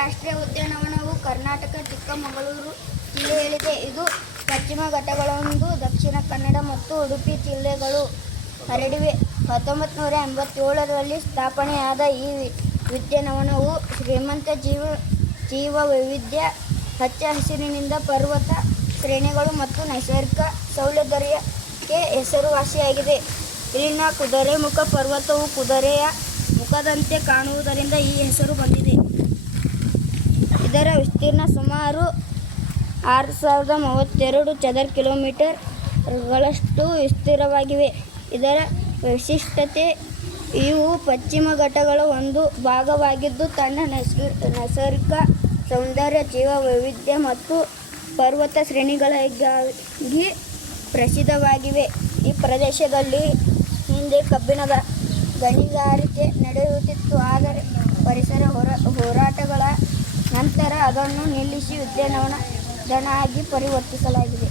ರಾಷ್ಟ್ರೀಯ ಉದ್ಯಾನವನವು ಕರ್ನಾಟಕ ಚಿಕ್ಕಮಗಳೂರು ಜಿಲ್ಲೆಯಲ್ಲಿದೆ. ಇದು ಪಶ್ಚಿಮ ಘಟ್ಟಗಳೊಂದು ದಕ್ಷಿಣ ಕನ್ನಡ ಮತ್ತು ಉಡುಪಿ ಜಿಲ್ಲೆಗಳು ಹರಡಿವೆ. 1987ರಲ್ಲಿ ಸ್ಥಾಪನೆಯಾದ ಈ ಉದ್ಯಾನವನವು ಶ್ರೀಮಂತ ಜೀವವೈವಿಧ್ಯ, ಹಚ್ಚ ಹಸಿರಿನಿಂದ ಪರ್ವತ ಶ್ರೇಣಿಗಳು ಮತ್ತು ನೈಸರ್ಗಿಕ ಸೌಂದರ್ಯಕ್ಕೆ ಹೆಸರುವಾಸಿಯಾಗಿದೆ. ಇಲ್ಲಿನ ಕುದುರೆಮುಖ ಪರ್ವತವು ಕುದುರೆಯ ಮುಖದಂತೆ ಕಾಣುವುದರಿಂದ ಈ ಹೆಸರು ಬಂದಿದೆ. ಇದರ ವಿಸ್ತೀರ್ಣ ಸುಮಾರು 6032 ಚದರ ಕಿಲೋಮೀಟರ್ಗಳಷ್ಟು ವಿಸ್ತಾರವಾಗಿವೆ. ಇದರ ವೈಶಿಷ್ಟ್ಯತೆ ಇವು ಪಶ್ಚಿಮ ಘಟ್ಟಗಳ ಒಂದು ಭಾಗವಾಗಿದ್ದು ತನ್ನ ನೈಸರ್ಗಿಕ ಸೌಂದರ್ಯ, ಜೀವವೈವಿಧ್ಯ ಮತ್ತು ಪರ್ವತ ಶ್ರೇಣಿಗಳಿಗಾಗಿ ಪ್ರಸಿದ್ಧವಾಗಿವೆ. ಈ ಪ್ರದೇಶದಲ್ಲಿ ಹಿಂದೆ ಕಬ್ಬಿಣದ ಗಣಿಗಾರಿಕೆ ನಡೆಯುತ್ತಿತ್ತು. ಆದರೆ ಪರಿಸರ ಹೋರಾಟಗಳ ನಂತರ ಅದನ್ನು ನಿಲ್ಲಿಸಿ ಉದ್ಯಾನವನದನ್ನಾಗಿ ಪರಿವರ್ತಿಸಲಾಗಿದೆ.